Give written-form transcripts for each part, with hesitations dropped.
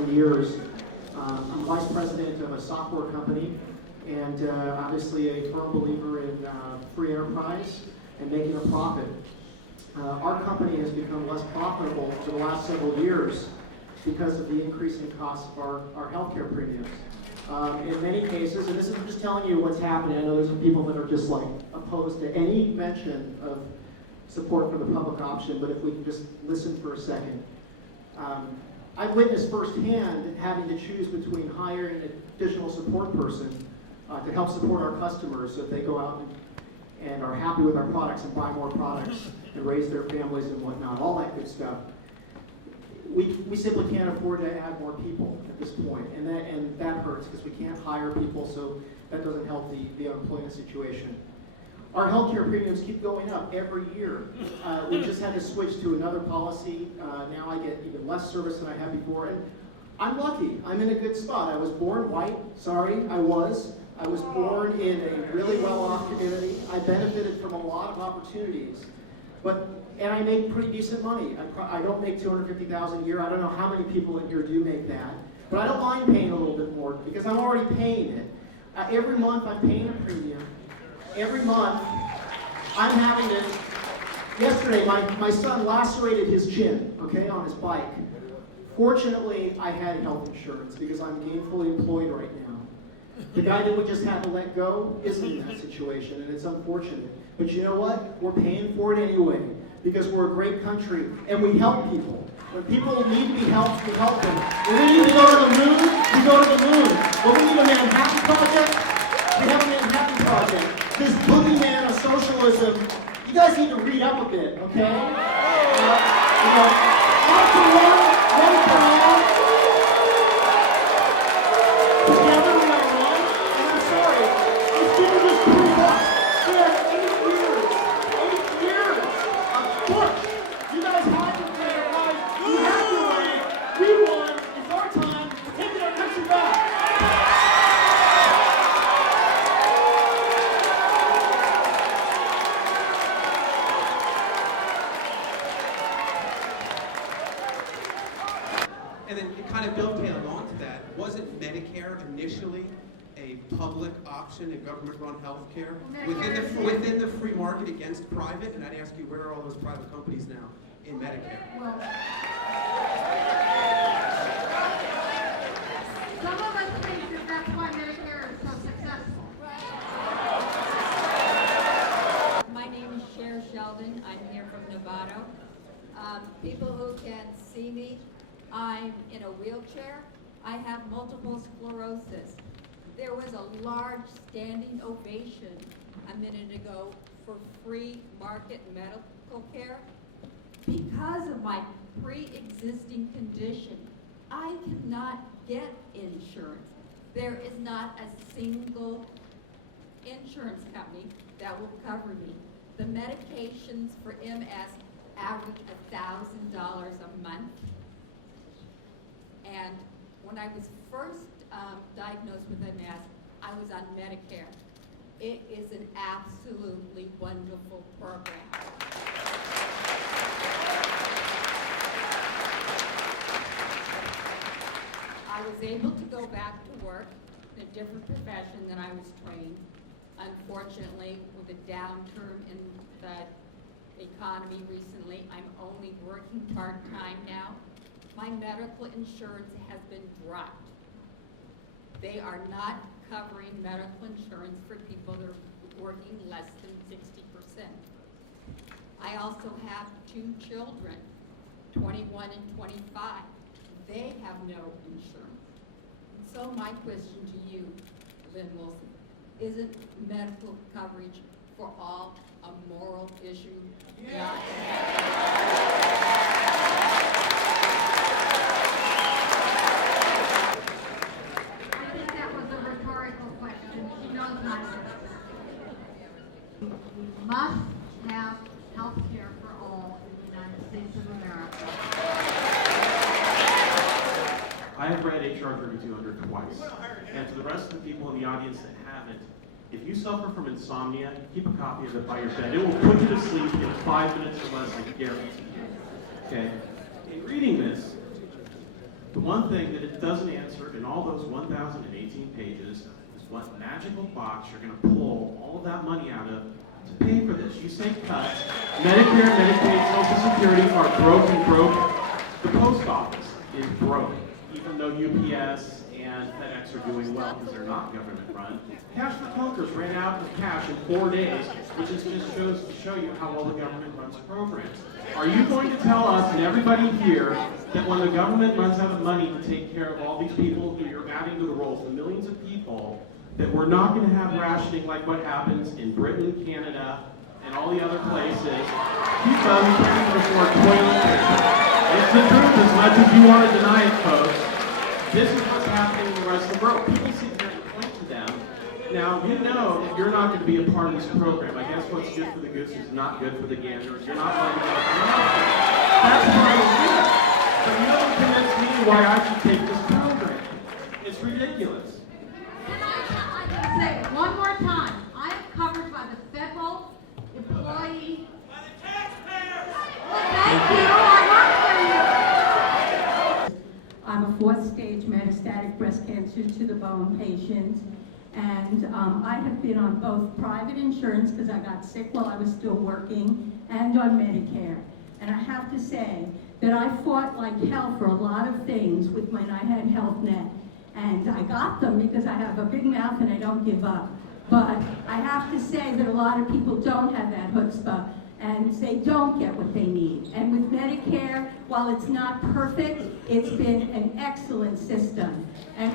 29 years. I'm vice president of a software company, and obviously a firm believer in free enterprise and making a profit. Our company has become less profitable over the last several years because of the increasing cost of our healthcare premiums. In many cases, and this is just telling you what's happening. I know there's some people that are just like opposed to any mention of support for the public option, but if we can just listen for a second. I've witnessed firsthand having to choose between hiring an additional support person to help support our customers so that they go out and are happy with our products and buy more products and raise their families and whatnot, all that good stuff. We simply can't afford to add more people at this point, and that hurts because we can't hire people, so that doesn't help the unemployment situation. Our healthcare premiums keep going up every year. We just had to switch to another policy. Now I get even less service than I had before, and I'm lucky. I'm in a good spot. I was born white. Sorry, I was born in a really well-off community. I benefited from a lot of opportunities, and I make pretty decent money. I don't make $250,000 a year. I don't know how many people in here do make that, but I don't mind paying a little bit more because I'm already paying it. Every month I'm paying a premium. Every month I'm having to. Yesterday my son lacerated his chin, okay, on his bike. Fortunately, I had health insurance because I'm gainfully employed right now. The guy that we just had to let go isn't in that situation, and it's unfortunate. But you know what? We're paying for it anyway because we're a great country and we help people. When people need to be helped, we help them. When we need to go to the moon, we go to the moon. When we need a Manhattan Project, we have a Manhattan Project. This boogeyman of socialism, you guys need to read up a bit, okay? One for one for all. Together we are one, and I'm sorry, these people just prove us. We had 8 years of push. You guys had to play it right. You had to win. We won. It's our time. We're taking our country back. And then it kind of dovetailed onto that. Wasn't Medicare initially a public option in government-run health care within the free market against private? And I'd ask you, where are all those private companies now in Medicare? Well, some of us think that that's why Medicare is so successful. My name is Cher Sheldon. I'm here from Novato. People who can see me, I'm in a wheelchair. I have multiple sclerosis. There was a large standing ovation a minute ago for free market medical care. Because of my pre-existing condition, I cannot get insurance. There is not a single insurance company that will cover me. The medications for MS average $1,000 a month. And when I was first diagnosed with MS, I was on Medicare. It is an absolutely wonderful program. I was able to go back to work in a different profession than I was trained. Unfortunately, with a downturn in the economy recently, I'm only working part-time now. My medical insurance has been dropped. They are not covering medical insurance for people that are working less than 60%. I also have 2 children, 21 and 25. They have no insurance. And so my question to you, Lynn Woolsey, isn't medical coverage for all a moral issue? Yeah. I think that was a rhetorical question. She knows not to. We must have health care for all in the United States of America. I have read H.R. 3200 twice, and to the rest of the people in the audience that haven't, if you suffer from insomnia, keep a copy of it by your bed. It will put you to sleep in 5 minutes or less, I guarantee you. Okay? In reading this, The one thing that it doesn't answer in all those 1,018 pages is what magical box you're going to pull all of that money out of to pay for this. You say cuts. Medicare, Medicaid, Social Security are broken. The post office is broke, even though UPS and FedEx are doing well because they're not government run. Cash for Clunkers ran out of cash in 4 days, which just goes to show you how well the government runs programs. Are you going to tell us and everybody here that when the government runs out of money to take care of all these people who you're adding to the rolls, the millions of people, that we're not going to have rationing like what happens in Britain, Canada, and all the other places? Keep paying for toilet paper. It's the truth as much as you want to deny it, folks. This is what's happening in the rest of the world. People sit there and point to them. Now, you know that you're not going to be a part of this program. I guess what's good for the goose is not good for the gander. You're not going to get it. That's why I do it. But you don't convince me why I should take this program. It's ridiculous. I can say it one more time. I am covered by the federal employee. By the taxpayers! Thank you. I work for you. I'm a fourth-stage metastatic breast cancer to the bone patient, and I have been on both private insurance because I got sick while I was still working, and on Medicare. And I have to say that I fought like hell for a lot of things when I had HealthNet, and I got them because I have a big mouth and I don't give up. But I have to say that a lot of people don't have that chutzpah, and they don't get what they need. And with Medicare, while it's not perfect, it's been an excellent system. And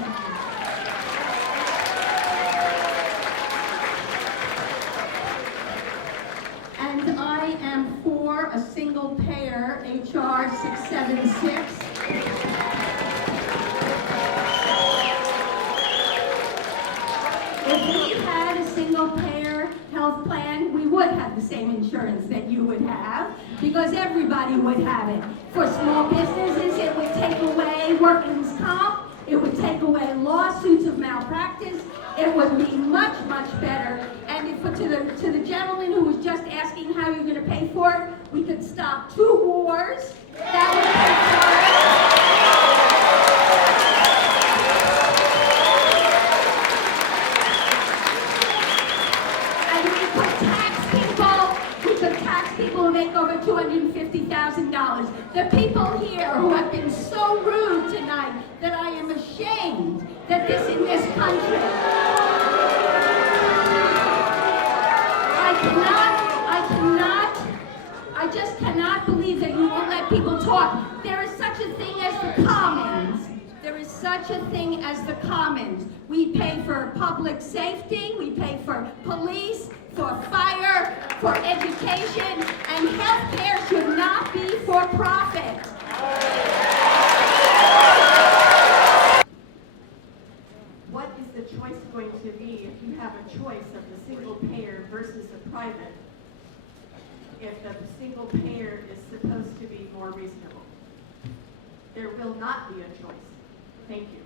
I am for a single payer, HR 676. If we had a single payer health plan, we would have the same insurance that you would have, because everybody would have it. For small businesses, it would take away workman's comp, it would take away lawsuits of malpractice, it would be much, much better. And if, to the gentleman who was just asking how you're going to pay for it, we could stop 2 wars. That would pay for it. People who make over $250,000. The people here who have been so rude tonight that I am ashamed that in this country. I just cannot believe that you won't let people talk. There is such a thing as the commons. There is such a thing as the commons. We pay for public safety, we pay for police, for fire, for education, and health care should not be for profit. What is the choice going to be if you have a choice of the single payer versus the private, if the single payer is supposed to be more reasonable? There will not be a choice. Thank you.